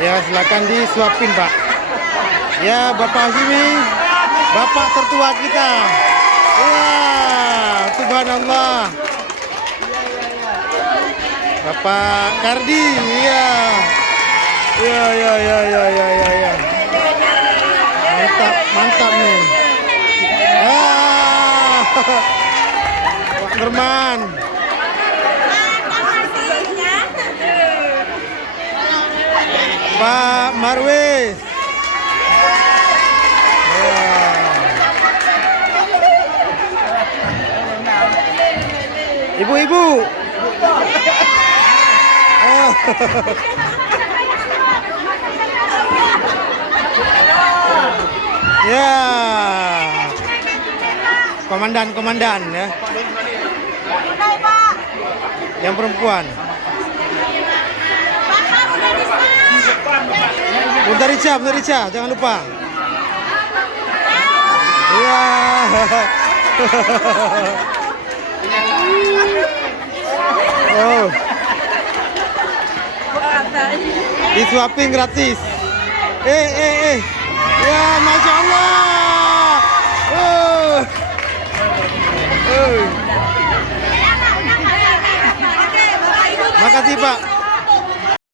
Ya, silakan disuapin, Pak. Ya, Bapak Hashimi, Bapak tertua kita. Ya, subhanallah. Bapak Kardi, ya. Ya, ya, ya, ya, ya, ya, ya. Mantap, mantap nih. Ah, Pak Nurman. Pak Marwis. Ya. Ibu-ibu. Oh. Ya. Komandan ya. Yang perempuan. Bentar Ica, jangan lupa. Iya. Oh. Disuapin gratis. Ya, Masya Allah. Oh. Oh. Makasih, Pak.